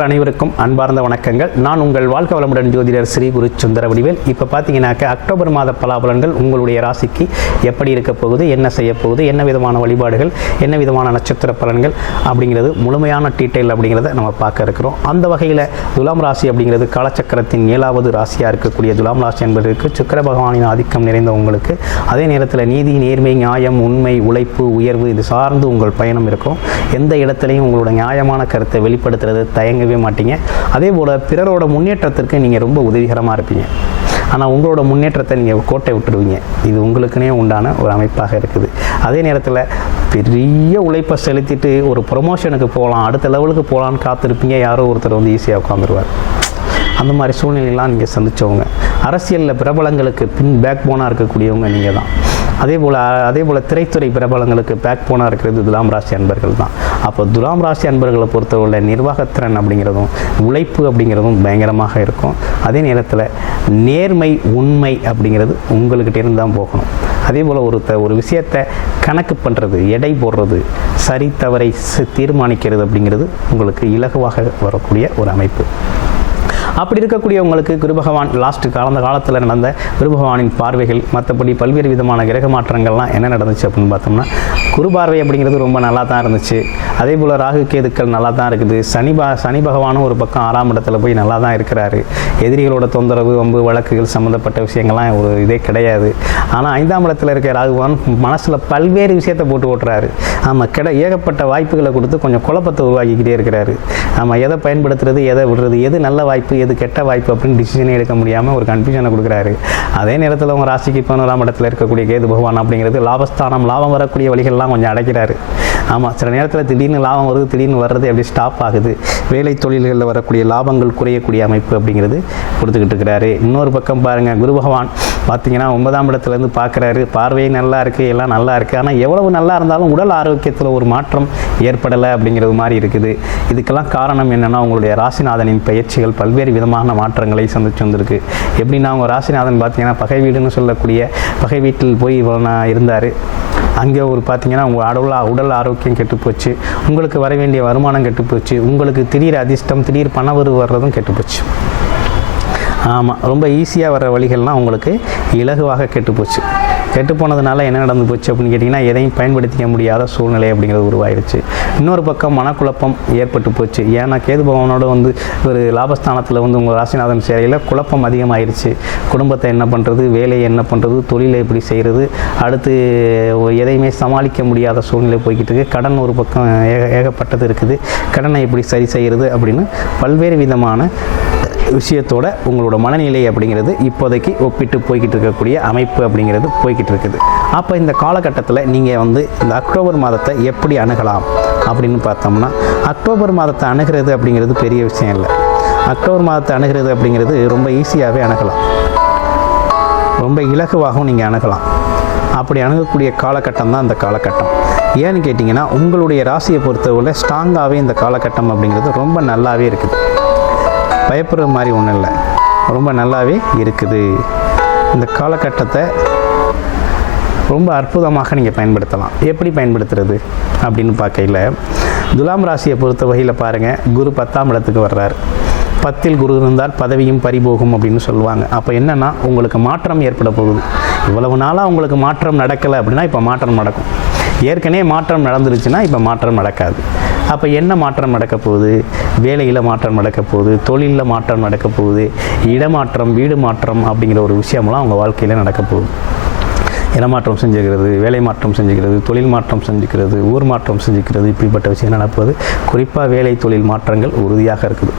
நேயர்கள் அனைவருக்கும் அன்பார்ந்த வணக்கங்கள். நான் உங்கள் வாழ்க்கை வளமுடன் ஜோதிடர் ஸ்ரீ குரு சுந்தரவடிவேல். இப்போ பார்த்தீங்கன்னாக்க அக்டோபர் மாத பலாபலன்கள் உங்களுடைய ராசிக்கு எப்படி இருக்க போகுது, என்ன செய்ய போகுது, என்ன விதமான வழிபாடுகள், என்ன விதமான நட்சத்திர பலன்கள் அப்படிங்கிறது முழுமையான டீட்டெயில் அப்படிங்கிறத நம்ம பார்க்க இருக்கிறோம். அந்த வகையில் துலாம் ராசி அப்படிங்கிறது காலச்சக்கரத்தின் 7வது ராசியாக இருக்கக்கூடிய துலாம் ராசி என்பதற்கு சுக்கிர பகவானின் ஆதிக்கம் நிறைந்த உங்களுக்கு, அதே நேரத்தில் நீதி, நேர்மை, நியாயம், உண்மை, உழைப்பு, உயர்வு இது சார்ந்து உங்கள் பயணம் இருக்கும். எந்த இடத்துலையும் உங்களோட நியாயமான கருத்தை வெளிப்படுத்துறது தயங்கவே மாட்டீங்க. அதே போல் பிறரோட முன்னேற்றத்திற்கு நீங்கள் ரொம்ப உதவிகரமாக இருப்பீங்க. ஆனால் உங்களோட முன்னேற்றத்தை நீங்கள் கோட்டை விட்டுடுவீங்க. இது உங்களுக்குனே உண்டான ஒரு அமைப்பாக இருக்குது. அதே நேரத்தில் பெரிய உழைப்பை செலுத்திட்டு ஒரு ப்ரொமோஷனுக்கு போகலாம், அடுத்த லெவலுக்கு போகலான்னு காத்திருப்பீங்க. யாரோ ஒருத்தர் வந்து ஈஸியாக உட்காந்துருவார். அந்த மாதிரி சூழ்நிலையெல்லாம் நீங்கள் சந்தித்தவங்க. அரசியலில் பிரபலங்களுக்கு பேக் போனாக இருக்கக்கூடியவங்க நீங்கள் தான். அதே போல் திரைத்துறை பிரபலங்களுக்கு பேக் போனாக இருக்கிறது துலாம் ராசி அன்பர்கள் தான். அப்போ துலாம் ராசி அன்பர்களை பொறுத்தவரை நிர்வாகத்திறன் அப்படிங்கிறதும் உழைப்பு அப்படிங்கிறதும் பயங்கரமாக இருக்கும். அதே நேரத்தில் நேர்மை, உண்மை அப்படிங்கிறது உங்கள்கிட்ட இருந்து தான் போகணும். அதே போல் ஒரு விஷயத்தை கணக்கு பண்ணுறது, எடை போடுறது, சரி தவறை தீர்மானிக்கிறது அப்படிங்கிறது உங்களுக்கு இலகுவாக வரக்கூடிய ஒரு அமைப்பு. அப்படி இருக்கக்கூடியவங்களுக்கு குரு பகவான் கடந்த காலத்தில் நடந்த குரு பகவானின் பார்வைகள், மற்றபடி பல்வேறு விதமான கிரக மாற்றங்கள்லாம் என்ன நடந்துச்சு அப்படின்னு பார்த்தோம்னா, குரு பார்வை அப்படிங்கிறது ரொம்ப நல்லா தான் இருந்துச்சு. அதே போல் ராகு கேதுக்கள் நல்லா தான் இருக்குது. சனி பகவானும் ஒரு பக்கம் 6ஆம் இடத்துல போய் நல்லா தான் இருக்கிறாரு. எதிரிகளோட தொந்தரவு, வம்பு, வழக்குகள் சம்மந்தப்பட்ட விஷயங்கள்லாம் ஒரு இதே கிடையாது. ஆனால் 5ஆம் இடத்துல இருக்க ராகுவான் மனசில் பல்வேறு விஷயத்தை போட்டு ஓட்டுறாரு. ஏகப்பட்ட வாய்ப்புகளை கொடுத்து கொஞ்சம் குழப்பத்தை உருவாக்கிக்கிட்டே இருக்கிறாரு. எதை பயன்படுத்துறது, எதை விடுறது, எது நல்ல வாய்ப்பு, எது கெட்ட வாய்ப்பு அப்படின்னு டிசிஷனே எடுக்க முடியாமல் ஒரு கன்ஃபியூஷனை கொடுக்குறாரு. அதே நேரத்தில் உங்கள் ராசிக்கு 11ஆம் இடத்துல இருக்கக்கூடிய கேது பகவான் அப்படிங்கிறது லாபஸ்தானம், லாபம் வரக்கூடிய வழிகள்லாம் கொஞ்சம் அடைக்கிறாரு. சில நேரத்தில் திடீர்னு லாபம் வருது, திடீர்னு வர்றது அப்படி ஸ்டாப் ஆகுது. வேலை தொழில்களில் வரக்கூடிய லாபங்கள் குறையக்கூடிய அமைப்பு அப்படிங்கிறது கொடுத்துக்கிட்டு இருக்கிறாரு. இன்னொரு பக்கம் பாருங்கள், குரு பகவான் பார்த்தீங்கன்னா 9ஆம் இடத்துலேருந்து பார்க்குறாரு. பார்வையும் நல்லா இருக்குது, எல்லாம் நல்லா இருக்குது. ஆனால் எவ்வளவு நல்லா இருந்தாலும் உடல் ஆரோக்கியத்தில் ஒரு மாற்றம் ஏற்படலை அப்படிங்கிறது மாதிரி இருக்குது. இதுக்கெல்லாம் காரணம் என்னென்னா, உங்களுடைய ராசிநாதனின் பயிற்சிகள் பல்வேறு விதமான மாற்றங்களை சந்திச்சு வந்திருக்கு. எப்படின்னா, உங்கள் ராசிநாதன் பார்த்தீங்கன்னா பகை வீடுன்னு சொல்லக்கூடிய பகை வீட்டில் போய் இருந்தார். அங்கே பார்த்தீங்கன்னா உங்கள் உடல் ஆரோக்கியம் கெட்டுப்போச்சு, உங்களுக்கு வர வேண்டிய வருமானம் கெட்டுப்போச்சு, உங்களுக்கு திடீர் அதிர்ஷ்டம், திடீர் பணவரவு வர்றதும் கெட்டுப்போச்சு. ரொம்ப ஈஸியாக வர வழிகள்லாம் உங்களுக்கு இலகுவாக கெட்டுப்போச்சு. கெட்டு போனதுனால என்ன நடந்து போச்சு அப்படின்னு கேட்டிங்கன்னா, எதையும் பயன்படுத்திக்க முடியாத சூழ்நிலை அப்படிங்கிறது உருவாயிடுச்சு. இன்னொரு பக்கம் மனக்குழப்பம் ஏற்பட்டு போச்சு. ஏன்னா கேது பகவானோட ஒரு லாபஸ்தானத்தில் உங்கள் ராசிநாதன் சேரையில் குழப்பம் அதிகமாகிடுச்சு. குடும்பத்தை என்ன பண்ணுறது, வேலையை என்ன பண்ணுறது, தொழிலை எப்படி செய்கிறது, அடுத்து எதையுமே சமாளிக்க முடியாத சூழ்நிலை போய்கிட்டு இருக்குது. கடன் ஒரு பக்கம் ஏகப்பட்டது இருக்குது. கடனை எப்படி சரி செய்கிறது அப்படின்னு பல்வேறு விதமான விஷயத்தோட உங்களோட மனநிலை அப்படிங்கிறது இப்போதைக்கு ஒப்பிட்டு போய்கிட்டு இருக்கக்கூடிய அமைப்பு அப்படிங்கிறது போய்கிட்டு இருக்குது. அப்போ இந்த காலகட்டத்தில் நீங்கள் இந்த அக்டோபர் மாதத்தை எப்படி அணுகலாம் அப்படின்னு பார்த்தோம்னா, அக்டோபர் மாதத்தை அணுகிறது அப்படிங்கிறது பெரிய விஷயம் இல்லை. அக்டோபர் மாதத்தை அணுகிறது அப்படிங்கிறது ரொம்ப ஈஸியாகவே அணுகலாம், ரொம்ப இலகுவாகவும் நீங்கள் அணுகலாம். அப்படி அணுகக்கூடிய காலகட்டம் தான் இந்த காலகட்டம். ஏன்னு கேட்டிங்கன்னா, உங்களுடைய ராசியை பொறுத்தவரை ஸ்ட்ராங்காகவே இந்த காலகட்டம் அப்படிங்கிறது ரொம்ப நல்லாவே இருக்குது. பயப்படுற மாதிரி ஒன்றும் இல்லை, ரொம்ப நல்லாவே இருக்குது. இந்த காலகட்டத்தை ரொம்ப அற்புதமாக நீங்கள் பயன்படுத்தலாம். எப்படி பயன்படுத்துறது அப்படின்னு பார்க்கையில், துலாம் ராசியை பொறுத்த வகையில் பாருங்கள், குரு 10ஆம் இடத்துக்கு வர்றார். 10ல் குரு இருந்தால் பதவியும் பறிபோகும் அப்படின்னு சொல்லுவாங்க. அப்போ என்னென்னா, உங்களுக்கு மாற்றம் ஏற்பட போகுது. இவ்வளவு நாளாக உங்களுக்கு மாற்றம் நடக்கலை அப்படின்னா இப்போ மாற்றம் நடக்கும். ஏற்கனவே மாற்றம் நடந்துருச்சுன்னா இப்போ மாற்றம் நடக்காது. அப்போ என்ன மாற்றம் நடக்க போகுது? வேலையில் மாற்றம் நடக்க போகுது, தொழிலில் மாற்றம் நடக்க போகுது, இடமாற்றம், வீடு மாற்றம் அப்படிங்கிற ஒரு விஷயமெல்லாம் அவங்க வாழ்க்கையில் நடக்க போகுது. இடமாற்றம் செஞ்சுக்கிறது, வேலை மாற்றம் செஞ்சுக்கிறது, தொழில் மாற்றம் செஞ்சுக்கிறது, ஊர் மாற்றம் செஞ்சுக்கிறது, இப்படிப்பட்ட விஷயம் நடப்பது. குறிப்பாக வேலை தொழில் மாற்றங்கள் உறுதியாக இருக்குது.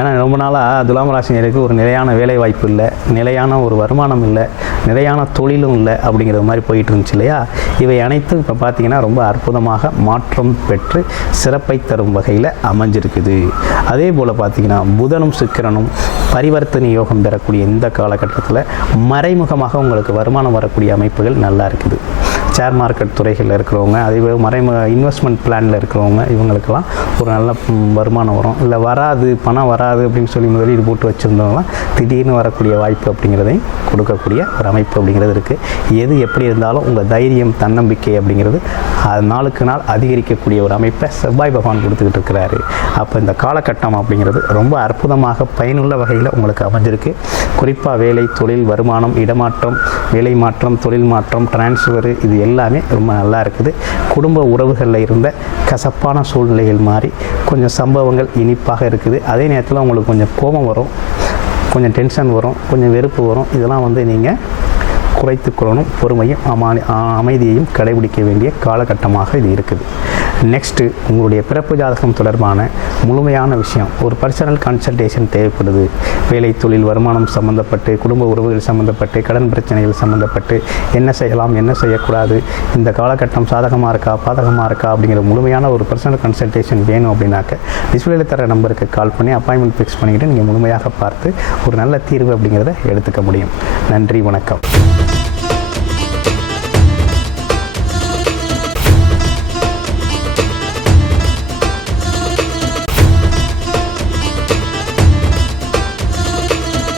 ஏன்னா ரொம்ப நாளாக துலாம் ராசினருக்கு ஒரு நிலையான வேலை வாய்ப்பு இல்லை, நிலையான ஒரு வருமானம் இல்லை, நிலையான தொழிலும் இல்லை அப்படிங்கிறது மாதிரி போயிட்டு இருந்துச்சு இல்லையா? இவை அனைத்தும் இப்போ பார்த்திங்கன்னா ரொம்ப அற்புதமாக மாற்றம் பெற்று சிறப்பை தரும் வகையில் அமைஞ்சிருக்குது. அதே போல் பார்த்திங்கன்னா புதனும் சுக்கிரனும் பரிவர்த்தனை யோகம் பெறக்கூடிய இந்த காலகட்டத்தில் மறைமுகமாக உங்களுக்கு வருமானம் வரக்கூடிய அமைப்புகள் நல்லா இருக்குது. ஷேர் மார்க்கெட் துறைகளில் இருக்கிறவங்க, அதே மறைமுக இன்வெஸ்ட்மெண்ட் பிளானில் இருக்கிறவங்க, இவங்களுக்கெல்லாம் ஒரு நல்ல வருமானம் வரும். இல்லை வராது, பணம் வராது அப்படின்னு சொல்லி முதலீடு போட்டு வச்சுருந்தவங்களாம் திடீர்னு வரக்கூடிய வாய்ப்பு அப்படிங்கிறதையும் கொடுக்கக்கூடிய ஒரு அமைப்பு அப்படிங்கிறது இருக்குது. எது எப்படி இருந்தாலும் உங்கள் தைரியம், தன்னம்பிக்கை அப்படிங்கிறது அது நாளுக்கு நாள் அதிகரிக்கக்கூடிய ஒரு அமைப்பை செவ்வாய் பகவான் கொடுத்துக்கிட்டு இருக்கிறாரு. அப்போ இந்த காலகட்டம் அப்படிங்கிறது ரொம்ப அற்புதமாக பயனுள்ள வகையில் உங்களுக்கு அமைஞ்சிருக்கு. குறிப்பாக வேலை, தொழில், வருமானம், இடமாற்றம், வேலை மாற்றம், தொழில் மாற்றம், டிரான்ஸ்ஃபரு, இது எல்லாமே ரொம்ப நல்லா இருக்குது. குடும்ப உறவுகளில் இருந்த கசப்பான சூழ்நிலைகள் மாறி கொஞ்சம் சம்பவங்கள் இனிப்பாக இருக்குது. அதே நேரத்தில் உங்களுக்கு கொஞ்சம் கோபம் வரும், கொஞ்சம் டென்ஷன் வரும், கொஞ்சம் வெறுப்பு வரும். இதெல்லாம் நீங்கள் குறைத்துக்கொள்ளணும். பொறுமையும் அமைதியையும் கடைபிடிக்க வேண்டிய காலகட்டமாக இது இருக்குது. நெக்ஸ்ட்டு, உங்களுடைய பிறப்பு ஜாதகம் தொடர்பான முழுமையான விஷயம், ஒரு பர்சனல் கன்சல்டேஷன் தேவைப்படுது. வேலை, தொழில், வருமானம் சம்மந்தப்பட்டு, குடும்ப உறவுகள் சம்மந்தப்பட்டு, கடன் பிரச்சனைகள் சம்மந்தப்பட்டு, என்ன செய்யலாம், என்ன செய்யக்கூடாது, இந்த காலகட்டம் சாதகமாக இருக்கா, பாதகமாக இருக்கா அப்படிங்கிற முழுமையான ஒரு பர்சனல் கன்சல்டேஷன் வேணும் அப்படின்னாக்க டிஸ்பிளேல தர நம்பருக்கு கால் பண்ணி அப்பாயின்மெண்ட் ஃபிக்ஸ் பண்ணிக்கிட்டு நீங்கள் முழுமையாக பார்த்து ஒரு நல்ல தீர்வு அப்படிங்கிறத எடுத்துக்க முடியும். நன்றி, வணக்கம்.